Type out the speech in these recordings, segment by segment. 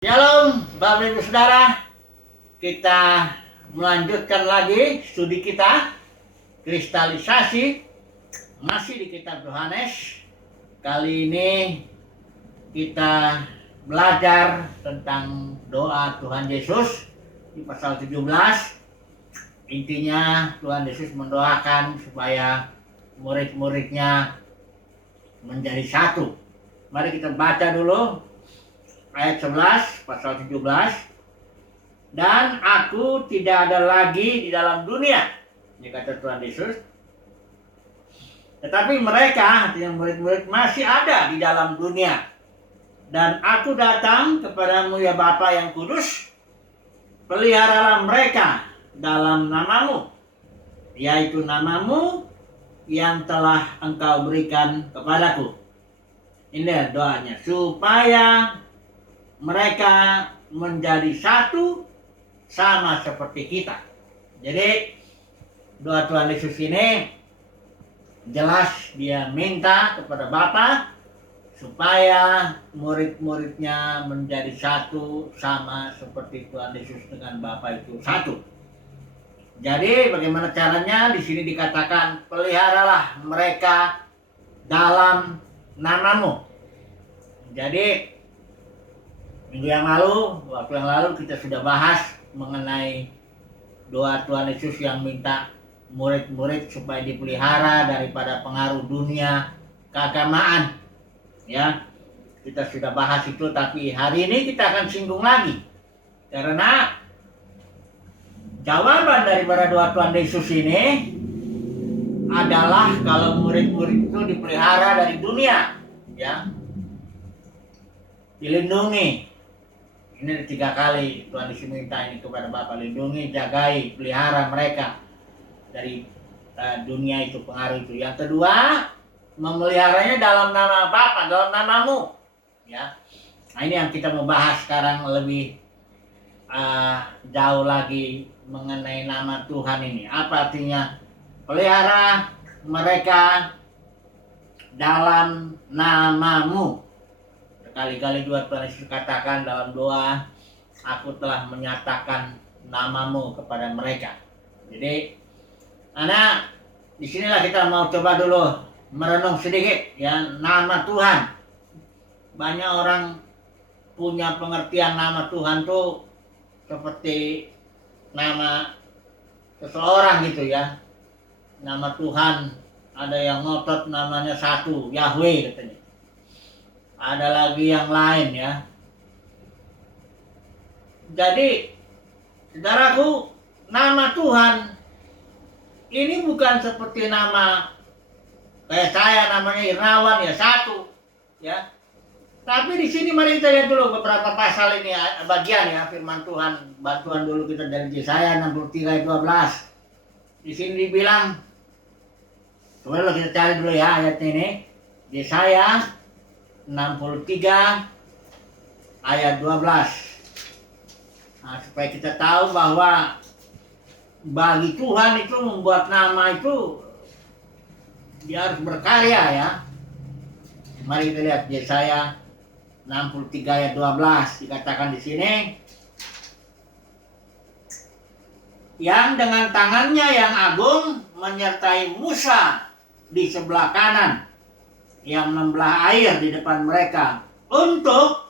Shalom, Bapak Ibu Saudara. Kita melanjutkan lagi studi kita kristalisasi masih di kitab Yohanes. Kali ini kita belajar tentang doa Tuhan Yesus di pasal 17. Intinya Tuhan Yesus mendoakan supaya murid-muridnya menjadi satu. Mari kita baca dulu ayat 11 pasal 17. Dan aku tidak ada lagi di dalam dunia, ini kata Tuhan Yesus, tetapi mereka, artinya murid-murid, masih ada di dalam dunia. Dan aku datang kepadamu ya Bapa yang kudus, peliharalah mereka dalam namamu, yaitu namamu yang telah engkau berikan kepadaku. Ini doanya, supaya mereka menjadi satu sama seperti kita. Jadi doa Tuhan Yesus ini jelas dia minta kepada Bapa supaya murid-muridnya menjadi satu sama seperti Tuhan Yesus dengan Bapa itu satu. Jadi bagaimana caranya? Di sini dikatakan peliharalah mereka dalam namamu. Jadi minggu yang lalu, waktu yang lalu kita sudah bahas mengenai doa Tuhan Yesus yang minta murid-murid supaya dipelihara daripada pengaruh dunia keagamaan. Ya, kita sudah bahas itu, tapi hari ini kita akan singgung lagi. Karena jawaban daripada doa Tuhan Yesus ini adalah kalau murid-murid itu dipelihara dari dunia, ya, dilindungi. Ini 3 kali Tuhan Yesus minta ini kepada Bapa, lindungi, jagai, pelihara mereka dari dunia itu, pengaruh itu. Yang kedua, memeliharanya dalam nama Bapa, dalam namamu. Ya, nah ini yang kita mau bahas sekarang lebih jauh lagi mengenai nama Tuhan ini. Apa artinya pelihara mereka dalam namamu? Kali-kali juga Tuhan Yesus katakan dalam doa, aku telah menyatakan namamu kepada mereka. Jadi, anak, disinilah kita mau coba dulu merenung sedikit, ya, nama Tuhan. Banyak orang punya pengertian nama Tuhan tuh seperti nama seseorang gitu ya. Nama Tuhan, ada yang ngotot namanya satu, Yahweh katanya. Ada lagi yang lain, ya. Jadi, saudaraku, nama Tuhan ini bukan seperti nama kayak saya namanya Irnawan, ya, satu, ya. Tapi di sini mari kita lihat dulu beberapa pasal ini, bagian ya firman Tuhan. Bantuan dulu kita dari Yesaya 63 ayat 12. Di sini dibilang, coba kita cari dulu ya ayat ini. Yesaya 63 ayat 12. Nah, supaya kita tahu bahwa bagi Tuhan itu membuat nama itu dia harus berkarya, ya. Mari kita lihat Yesaya 63 ayat 12, dikatakan di sini, yang dengan tangannya yang agung menyertai Musa di sebelah kanan, yang membelah air di depan mereka untuk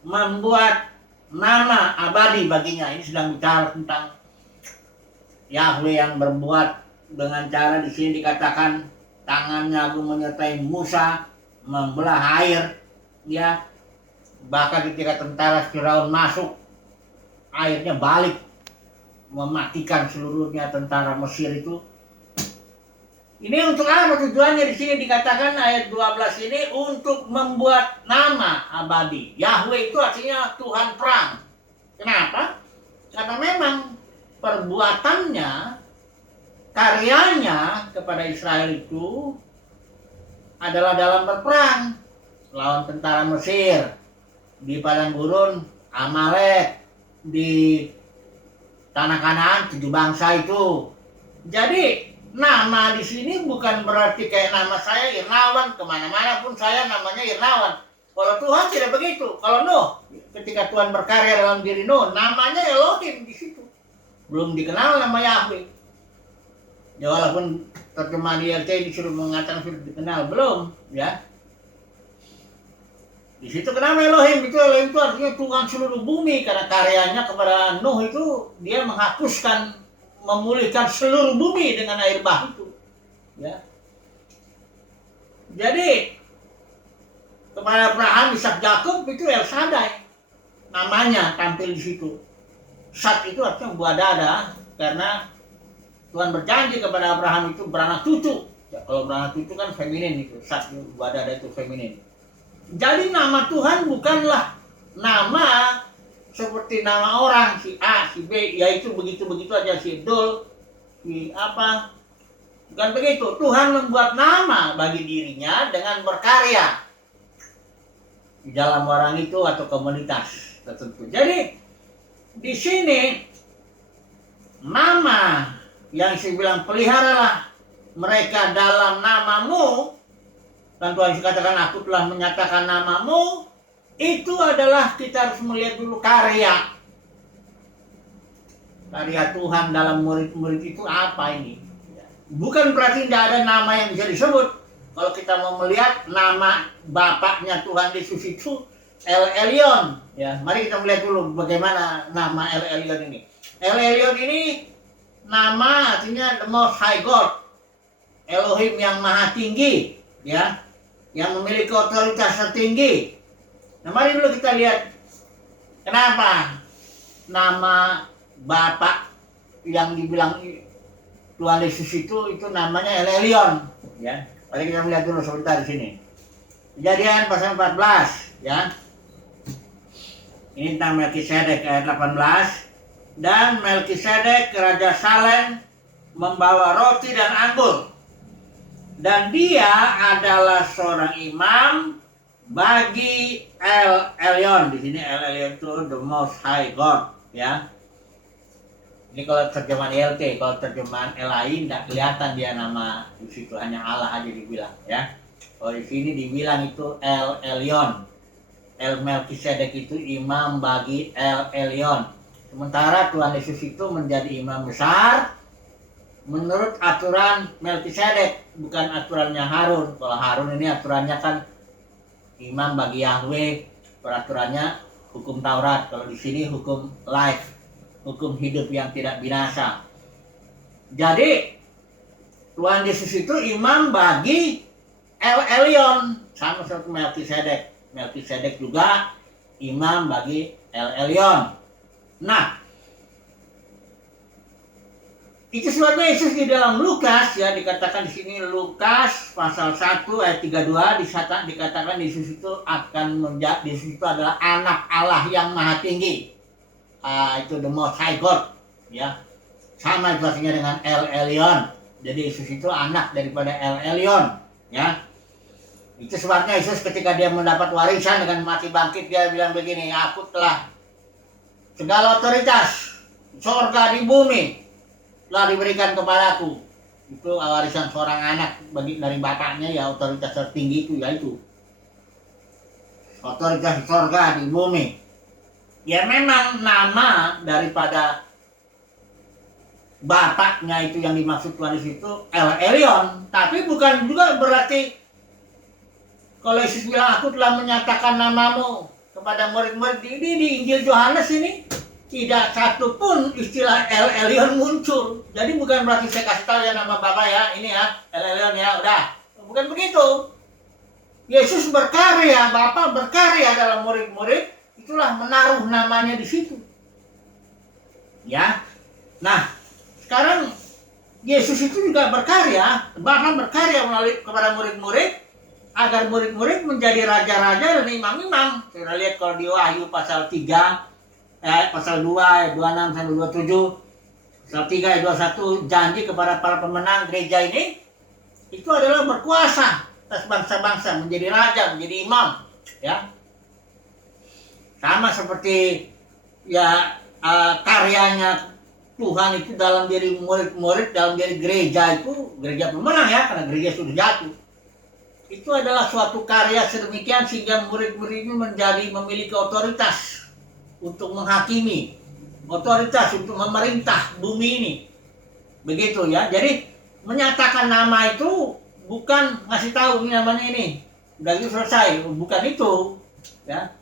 membuat nama abadi baginya. Ini sedang bicara tentang Yahweh yang berbuat dengan cara di sini dikatakan tangannya agung menyertai Musa membelah air, ya. Bahkan ketika tentara Firaun masuk, airnya balik mematikan seluruhnya tentara Mesir itu. Ini untuk apa tujuannya? Di sini dikatakan ayat 12 ini untuk membuat nama abadi. Yahweh itu artinya Tuhan perang. Kenapa? Karena memang perbuatannya, karyanya kepada Israel itu adalah dalam berperang lawan tentara Mesir, di padang gurun Amalek, di tanah Kanaan 7 bangsa itu. Jadi nama di sini bukan berarti kayak nama saya Irnawan, kemana-mana pun saya namanya Irnawan. Kalau Tuhan tidak begitu. Kalau Nuh, ketika Tuhan berkarya dalam diri Nuh, namanya Elohim di situ. Belum dikenal nama Yahweh. Ya walaupun terjemahan ILT disuruh mengatakan sudah dikenal, belum, ya. Di situ kenapa Elohim itu artinya Tuhan seluruh bumi, karena karyanya kepada Nuh itu dia menghapuskan, memulihkan seluruh bumi dengan air bah itu, ya. Jadi kepada Abraham, Ishak, Yakub itu El Shaddai namanya tampil di situ. Sat itu artinya buah dada, karena Tuhan berjanji kepada Abraham itu beranak cucu. Ya, kalau beranak cucu kan feminin itu, Sat itu buah dada itu feminin. Jadi nama Tuhan bukanlah nama seperti nama orang, si A, si B, yaitu begitu-begitu aja, si Dul, si apa. Bukan begitu. Tuhan membuat nama bagi dirinya dengan berkarya di dalam orang itu atau komunitas tertentu. Jadi di sini nama yang saya bilang peliharalah mereka dalam namamu, dan Tuhan katakan aku telah menyatakan namamu, itu adalah kita harus melihat dulu karya Tuhan dalam murid-murid itu apa ini. Bukan berarti tidak ada nama yang bisa disebut. Kalau kita mau melihat nama bapaknya Tuhan Yesus itu El Elyon, ya, mari kita melihat dulu bagaimana nama El Elyon ini. El Elyon ini nama artinya the most high God, Elohim yang maha tinggi, ya, yang memiliki otoritas tertinggi. Nah, mari dulu kita lihat kenapa nama bapak yang dibilang Tuhan Yesus itu namanya El Elyon, ya. Mari kita melihat dulu sebentar di sini. Kejadian pasal 14, ya. Ini tentang Melkisedek ayat 18. Dan Melkisedek Raja Salem membawa roti dan anggur. Dan dia adalah seorang imam bagi El Elyon. Di sini El Elyon itu the most high God, ya. Ini kalau terjemahan ILT, kalau terjemahan lain tidak kelihatan dia nama di situ, hanya Allah aja dibilang, ya. Kalau di sini dibilang itu El Elyon. El Melkisedek itu imam bagi El Elyon. Sementara Tuhan Yesus itu menjadi imam besar menurut aturan Melkisedek, bukan aturannya Harun. Kalau Harun ini aturannya kan imam bagi Yahweh, peraturannya hukum Taurat. Kalau di sini hukum life, hukum hidup yang tidak binasa. Jadi Tuhan Yesus itu imam bagi El Elyon, sama seperti Melkisedek. Melkisedek juga imam bagi El Elyon. Nah, itu sebabnya Yesus di dalam Lukas, ya, dikatakan di sini Lukas pasal 1 ayat 32 dikatakan Yesus itu akan menjadi, Yesus itu adalah anak Allah yang maha tinggi. Itu the most high God, ya. Sama itu artinya dengan El Elyon. Jadi Yesus itu anak daripada El Elyon, ya. Itu sebabnya Yesus ketika dia mendapat warisan dengan mati bangkit, dia bilang begini, aku telah segala otoritas surga di bumi telah diberikan kepadaku. Itu warisan seorang anak dari bapaknya, ya, otoritas tertinggi itu, yaitu otoritas surga di bumi. Ya memang nama daripada bapaknya itu yang dimaksud Tuhan Yesus itu El Elyon, tapi bukan juga berarti kalau Yesus bilang aku telah menyatakan namamu kepada murid-murid ini di Injil Yohanes ini tidak satu pun istilah El Elyon muncul. Jadi bukan berarti saya kasih tahu ya nama Bapak ya, ini ya El Elyon ya, udah. Bukan begitu. Yesus berkarya, Bapa berkarya dalam murid-murid, itulah menaruh namanya di situ. Ya. Nah, sekarang Yesus itu juga berkarya, bahkan berkarya melalui kepada murid-murid agar murid-murid menjadi raja-raja dan imam-imam. Kita lihat kalau di Wahyu pasal 3, pasal 2 ayat 26 sampai 27, pasal 3 ayat 21, janji kepada para pemenang gereja ini itu adalah berkuasa atas bangsa-bangsa, menjadi raja, menjadi imam, ya. Sama seperti ya karyanya Tuhan itu dalam diri murid-murid, dalam diri gereja itu, gereja pemenang, ya, karena gereja sudah jatuh. itu adalah suatu karya sedemikian sehingga murid-murid ini memiliki otoritas untuk menghakimi, otoritas untuk memerintah bumi ini. Begitu ya. Jadi menyatakan nama itu bukan ngasih tahu ini namanya ini. Udah itu selesai, bukan itu. Ya.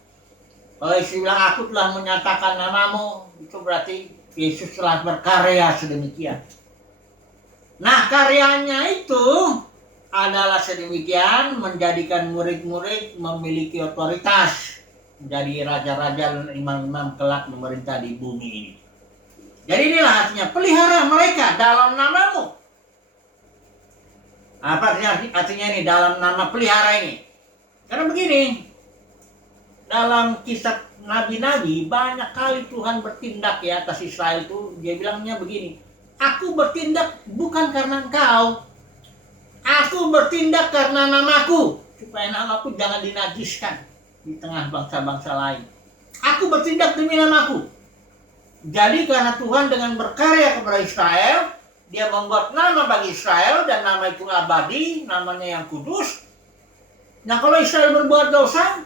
Kalau istilah aku telah menyatakan namamu, itu berarti Yesus telah berkarya sedemikian. Nah, karyanya itu adalah sedemikian menjadikan murid-murid memiliki otoritas, menjadi raja-raja dan imam-imam kelak memerintah di bumi ini. Jadi inilah artinya, pelihara mereka dalam namamu. Apa artinya ini dalam nama pelihara ini? Karena begini, dalam kisah nabi-nabi banyak kali Tuhan bertindak ya atas Israel itu. Dia bilangnya begini, aku bertindak bukan karena engkau, aku bertindak karena namaku, supaya namaku jangan dinajiskan di tengah bangsa-bangsa lain. Aku bertindak demi namaku. Jadi karena Tuhan dengan berkarya kepada Israel, dia membuat nama bagi Israel dan nama itu abadi, namanya yang kudus. Nah, kalau Israel berbuat dosa,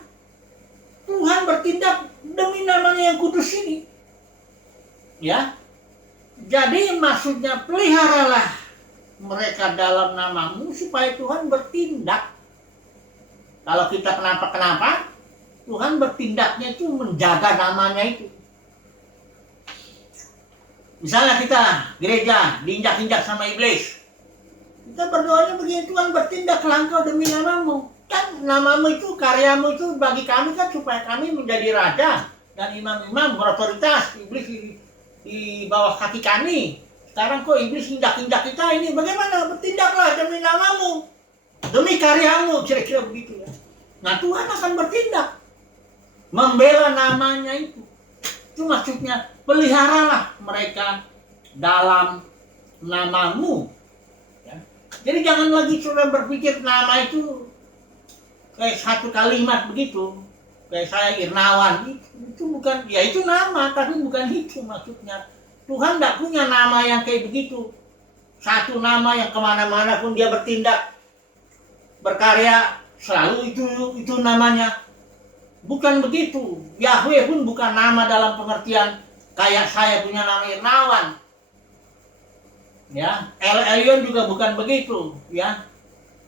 Tuhan bertindak demi namanya yang kudus ini. Ya. Jadi maksudnya peliharalah mereka dalam namamu supaya Tuhan bertindak. Kalau kita kenapa-kenapa, Tuhan bertindaknya itu menjaga namanya itu. Misalnya kita gereja diinjak-injak sama iblis, kita berdoanya begini, Tuhan bertindaklah engkau demi namamu. Kan namamu itu, karyamu itu bagi kami kan supaya kami menjadi raja dan imam-imam berotoritas. Iblis di bawah kaki kami. Sekarang kok iblis injak-injak kita ini, bagaimana? Bertindaklah demi namamu, demi karyamu, kira-kira begitu ya. Nah, Tuhan akan bertindak membela namanya itu. Itu maksudnya, peliharalah mereka dalam namamu ya. Jadi jangan lagi sudah berpikir nama itu kayak satu kalimat begitu, kayak saya Irnawan, itu bukan, ya itu nama, tapi bukan itu maksudnya. Tuhan tidak punya nama yang kayak begitu, satu nama yang kemana-mana pun dia bertindak, berkarya, selalu itu namanya. Bukan begitu. Yahweh pun bukan nama dalam pengertian kayak saya punya nama Irnawan. Ya, El Elyon juga bukan begitu, ya.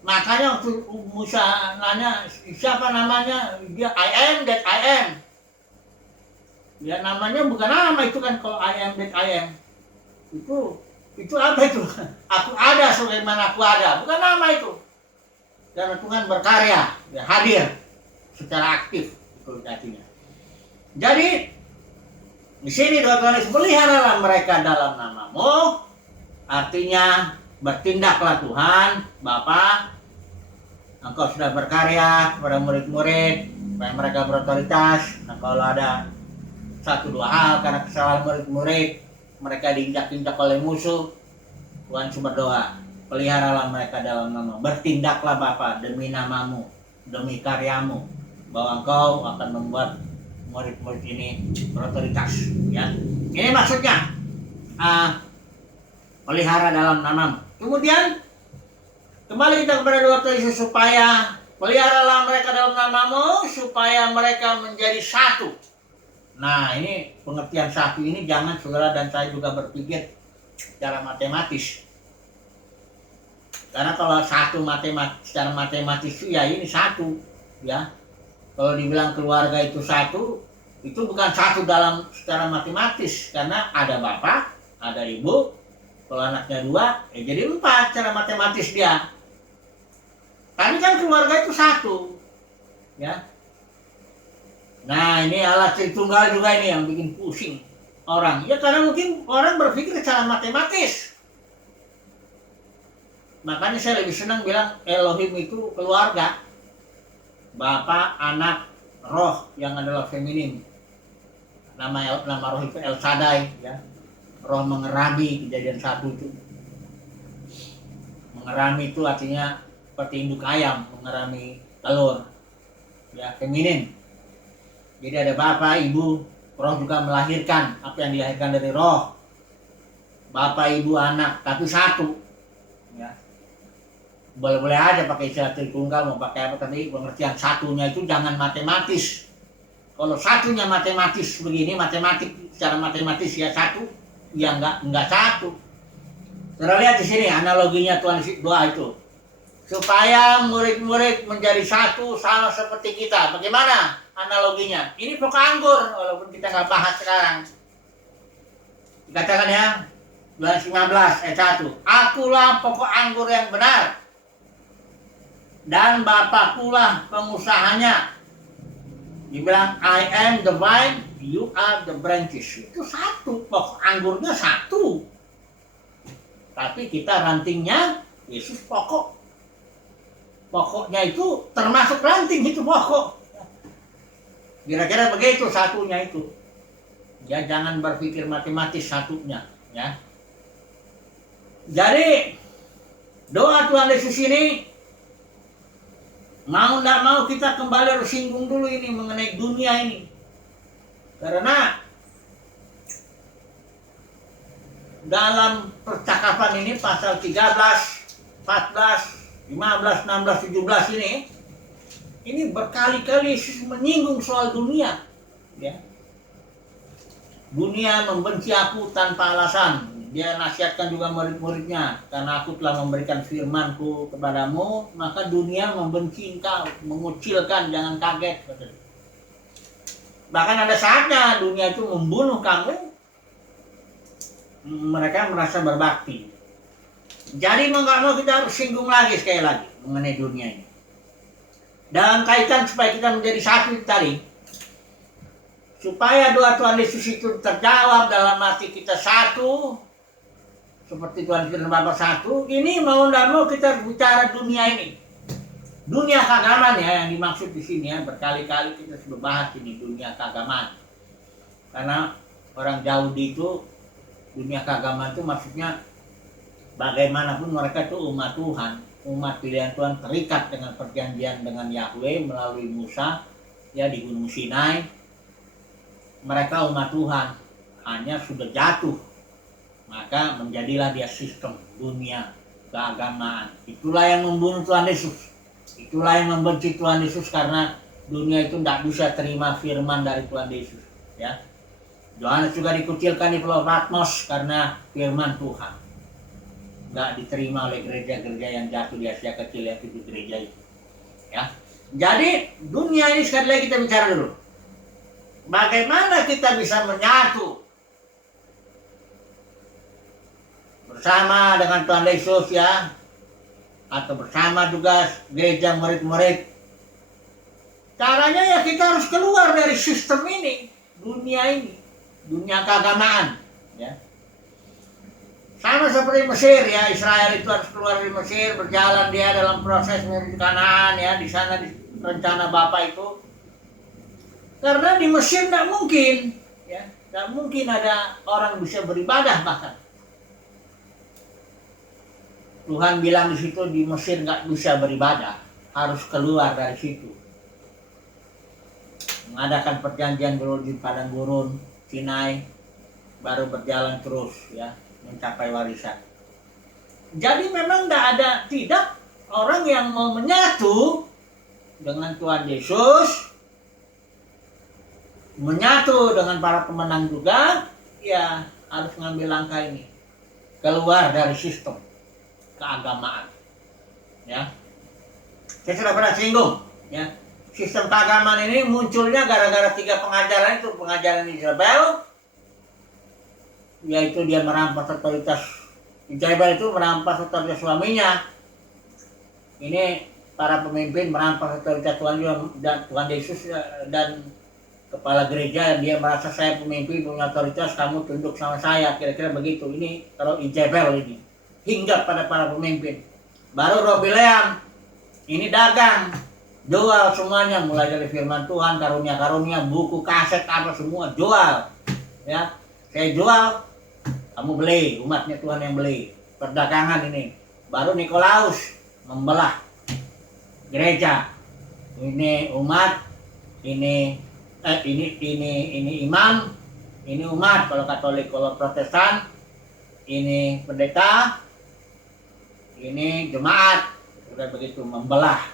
Makanya waktu Musa nanya siapa namanya, dia I am that I am. Ya, namanya bukan nama itu kan, kalau I am that I am. Itu apa itu? Aku ada sebagaimana aku ada, bukan nama itu. Karena Tuhan berkarya, ya, hadir secara aktif itu artinya. Jadi di sini Tuhan peliharalah mereka dalam namamu, artinya bertindaklah Tuhan Bapa, engkau sudah berkarya kepada murid-murid supaya mereka berotoritas. Nah, kalau ada satu dua hal karena kesalahan murid-murid mereka diinjak-injak oleh musuh, Tuhan cuma berdoa, peliharalah mereka dalam nama, bertindaklah Bapa demi namamu, demi karyamu, bahwa engkau akan membuat murid-murid ini berotoritas ya. Ini maksudnya pelihara dalam namamu. Kemudian kembali kita kepada doa Yesus, supaya peliharalah mereka dalam namamu supaya mereka menjadi satu. Nah, ini pengertian satu ini jangan saudara dan saya juga berpikir secara matematis. Karena kalau satu secara matematis itu ya ini satu ya. Kalau dibilang keluarga itu satu, itu bukan satu dalam secara matematis, karena ada bapak, ada ibu. Kalau anaknya dua, jadi 4 secara matematis dia. Tapi kan keluarga itu satu, ya. Nah, ini alat Tritunggal juga ini yang bikin pusing orang. Ya karena mungkin orang berpikir secara matematis. Makanya saya lebih senang bilang Elohim itu keluarga. Bapak, anak, roh yang adalah feminim. Nama roh itu El Shaddai, ya. Roh mengerami, Kejadian 1 itu. Mengerami itu artinya seperti induk ayam mengerami telur, ya, feminin. Jadi ada bapak, ibu, roh juga melahirkan apa yang dilahirkan dari roh. Bapak, ibu, anak, tapi satu, ya. boleh-boleh aja pakai istilah Tritunggal, mau pakai apa, tapi pengertian satunya itu jangan matematis. Kalau satunya matematis begini, matematik secara matematis ya satu, ya enggak satu. Saudara lihat di sini analoginya Tuhan doa itu. Supaya murid-murid menjadi satu sama seperti kita. Bagaimana analoginya? Ini pokok anggur, walaupun kita nggak bahas sekarang. Dikatakan ya, Yohanes 15 ayat 1. Akulah pokok anggur yang benar, dan Bapakkulah pengusahanya. Dibilang, I am the vine, you are the branches. Itu satu, pokok anggurnya satu. Tapi kita rantingnya, Yesus pokok. Pokoknya itu termasuk ranting, itu pokok. Kira-kira begitu satunya itu. Ya, jangan berpikir matematis satunya. Ya. Jadi, doa Tuhan Yesus ini, mau tidak mau kita kembali harus singgung dulu ini mengenai dunia ini. Karena dalam percakapan ini pasal 13, 14, 15, 16, 17 ini berkali-kali Yesus menyinggung soal dunia. Ya. Dunia membenci aku tanpa alasan. Dia nasihatkan juga murid-muridnya, karena aku telah memberikan firman-Ku kepadamu, maka dunia membenci engkau, mengucilkan, jangan kaget. Bahkan ada saatnya dunia itu membunuh kamu, mereka merasa berbakti. Jadi mau nggak mau kita harus singgung lagi sekali lagi mengenai dunia ini. Dalam kaitan supaya kita menjadi satu tadi, supaya doa Tuhan Yesus itu terjawab dalam hati kita satu, seperti Tuhan Yesus Bapa satu, ini mau tidak mau kita bicara dunia ini. Dunia keagamaan ya yang dimaksud di sini ya, berkali-kali kita sudah bahas ini dunia keagamaan. Karena orang Yahudi itu dunia keagamaan itu maksudnya bagaimanapun mereka itu umat Tuhan, umat pilihan Tuhan terikat dengan perjanjian dengan Yahweh melalui Musa ya di Gunung Sinai. Mereka umat Tuhan, hanya sudah jatuh, maka menjadilah dia sistem dunia keagamaan. Itulah yang membunuh Tuhan Yesus. Itulah yang membenci Tuhan Yesus, karena dunia itu tidak bisa terima firman dari Tuhan Yesus. Ya, Yohanes juga dikucilkan di Pulau Patmos karena firman Tuhan nggak diterima oleh gereja-gereja yang jatuh di Asia Kecil, yang itu gereja itu. Ya, jadi dunia ini sekali lagi kita bicara dulu. Bagaimana kita bisa menyatu bersama dengan Tuhan Yesus ya, atau bersama juga gereja murid-murid. Caranya ya kita harus keluar dari sistem ini, dunia keagamaan ya. Sama seperti Mesir ya, Israel itu harus keluar dari Mesir, berjalan dia dalam proses menuju Kanaan ya, di sana di rencana Bapa itu. Karena di Mesir tidak mungkin ya, tidak mungkin ada orang bisa beribadah bahkan. Tuhan bilang di situ di Mesir nggak bisa beribadah, harus keluar dari situ. Mengadakan perjanjian dulu di padang gurun Sinai, baru berjalan terus ya mencapai warisan. Jadi memang tidak orang yang mau menyatu dengan Tuhan Yesus, menyatu dengan para pemenang juga, ya harus ngambil langkah ini, keluar dari sistem keagamaan. Ya, saya sudah pernah singgung. Ya, sistem keagamaan ini munculnya gara-gara 3 pengajaran itu, pengajaran Isabel, yaitu dia merampas otoritas. Isabel itu merampas otoritas suaminya. Ini para pemimpin merampas otoritas Tuhan dan Tuhan Yesus dan kepala gereja. Dia merasa saya pemimpin, punya otoritas, kamu tunduk sama saya, kira-kira begitu. Ini kalau Isabel ini hingga pada para pemimpin. Baru Robileam ini dagang, jual semuanya, mulai dari firman Tuhan, karunia-karunia, buku, kaset, apa semua jual. Ya, saya jual, kamu beli, umatnya Tuhan yang beli. Perdagangan ini. Baru Nikolaus membelah gereja. Ini umat, ini imam, ini umat kalau Katolik. Kalau Protestan ini pendeta, ini jemaat. sudah begitu membelah,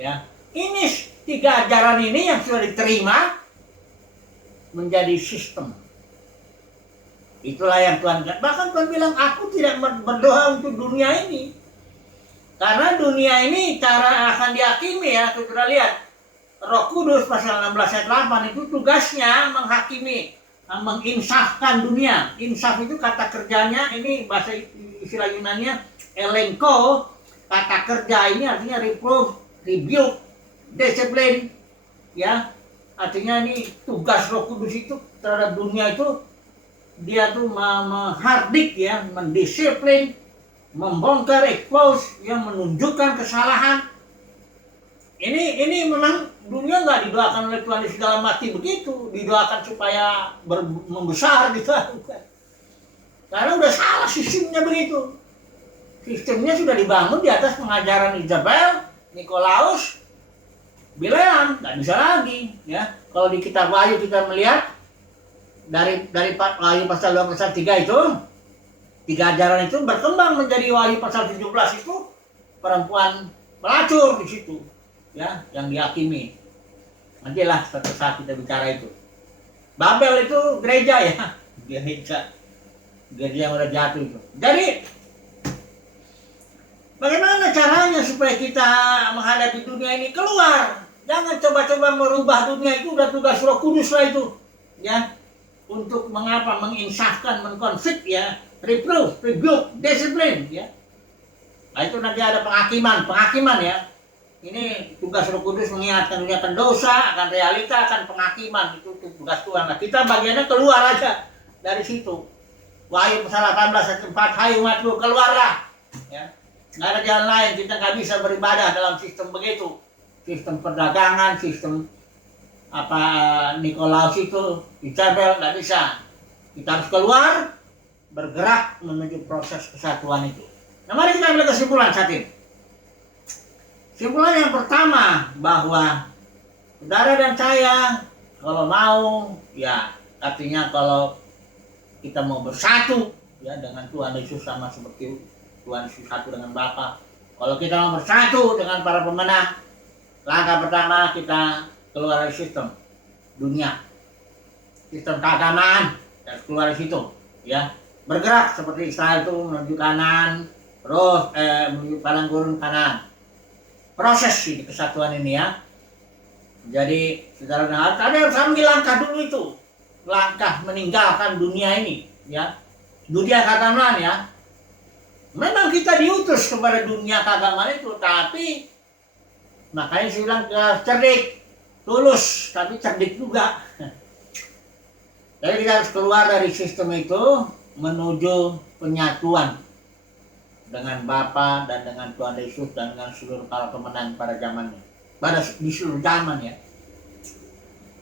ya. Ini 3 ajaran ini yang sudah diterima menjadi sistem. Itulah yang Tuhan, bahkan Tuhan bilang, aku tidak berdoa untuk dunia ini, karena dunia ini cara akan dihakimi, ya. Kita lihat Roh Kudus pasal 16 ayat 8 itu tugasnya menghakimi, menginsafkan dunia. Insaf itu kata kerjanya, ini bahasa istilah Yunaninya elenko. Kata kerja ini artinya reproof, rebuke, disiplin, ya. Artinya ini tugas Roh Kudus itu terhadap dunia itu, dia tuh menghardik, ya, mendisiplin, membongkar, expose, yang menunjukkan kesalahan. Ini memang dunia nggak didoakan oleh Tuhan Yesus dalam arti begitu, didoakan supaya membesar gitu, bukan. Karena udah salah sistemnya begitu. Sistemnya sudah dibangun di atas pengajaran Isabel, Nikolaus, Bileam, nggak bisa lagi, ya. Kalau di kitab Wahyu kita melihat dari Wahyu pasal 2 pasal 3 itu, 3 ajaran itu berkembang menjadi Wahyu pasal 17 itu perempuan pelacur di situ, ya, yang dihakimi. Nantilah suatu saat kita bicara itu. Babel itu gereja, ya, gereja yang udah jatuh itu. Jadi bagaimana caranya supaya kita menghadapi dunia ini? Keluar. Jangan coba-coba merubah dunia, itu udah tugas Roh Kudus lah itu, ya. Untuk mengapa? Menginsafkan, mengkonflik, ya, reproof, rebuke, disiplin, ya. Nah, itu nanti ada penghakiman, ya. Ini tugas Roh Kudus, mengingatkan dunia akan dosa, akan realita, akan penghakiman. Itu tugas Tuhan. Nah, kita bagiannya keluar aja dari situ. Wahyu pasal 18 ayat 4, hai umatku, keluarlah, ya. Nggak ada jalan lain, kita nggak bisa beribadah dalam sistem begitu. Sistem perdagangan, sistem Nikolaus itu, Isabel, nggak bisa. Kita harus keluar, bergerak menuju proses kesatuan itu. Nah, mari kita ambil kesimpulan saat ini. Kesimpulan yang pertama, bahwa saudara dan saya kalau mau, ya, artinya kalau kita mau bersatu, ya, dengan Tuhan Yesus, sama seperti Tuhan Yesus satu dengan Bapa. Kalau kita mau bersatu dengan para pemenang, langkah pertama kita keluar dari sistem dunia, sistem keagamaan, dan keluar dari situ, ya. Bergerak seperti Israel itu menuju kanan, terus menuju padang gurun kanan. Proses di kesatuan ini, ya. Jadi saudara dengar, tadi harus ambil langkah dulu itu, langkah meninggalkan dunia ini, ya. Dunia keagamaan, ya. Memang kita diutus kepada dunia keagamaan itu, tapi makanya saya bilang cerdik, tulus, tapi cerdik juga. Jadi kita harus keluar dari sistem itu menuju penyatuan dengan Bapa dan dengan Tuhan Yesus dan dengan seluruh para pemenang pada zamannya, pada di seluruh zaman, ya.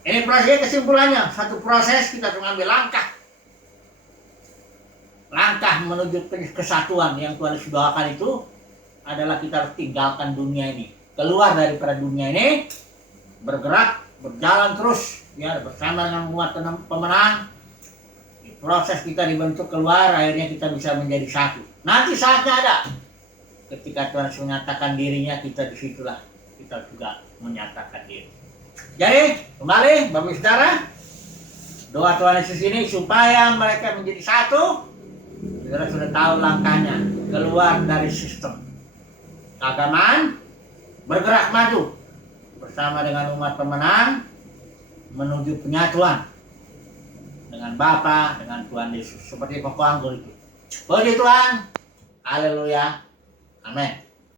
Ini prosesnya, kesimpulannya, satu proses kita harus mengambil langkah menuju kesatuan yang Tuhan Yesus doakan itu adalah kita harus tinggalkan dunia ini, keluar daripada dunia ini, bergerak, berjalan terus, ya, bersama dengan umat pemenang. Proses kita dibentuk keluar, akhirnya kita bisa menjadi satu. Nanti saatnya ada, ketika Tuhan Yesus menyatakan dirinya, kita disitulah kita juga menyatakan diri. Jadi kembali Bapak Saudara, doa Tuhan Yesus ini supaya mereka menjadi satu. Saudara sudah tahu langkahnya, keluar dari sistem keagamaan, bergerak maju bersama dengan umat pemenang menuju penyatuan dengan Bapa, dengan Tuhan Yesus, seperti pokok anggur itu. Puji Tuhan, haleluya, amin.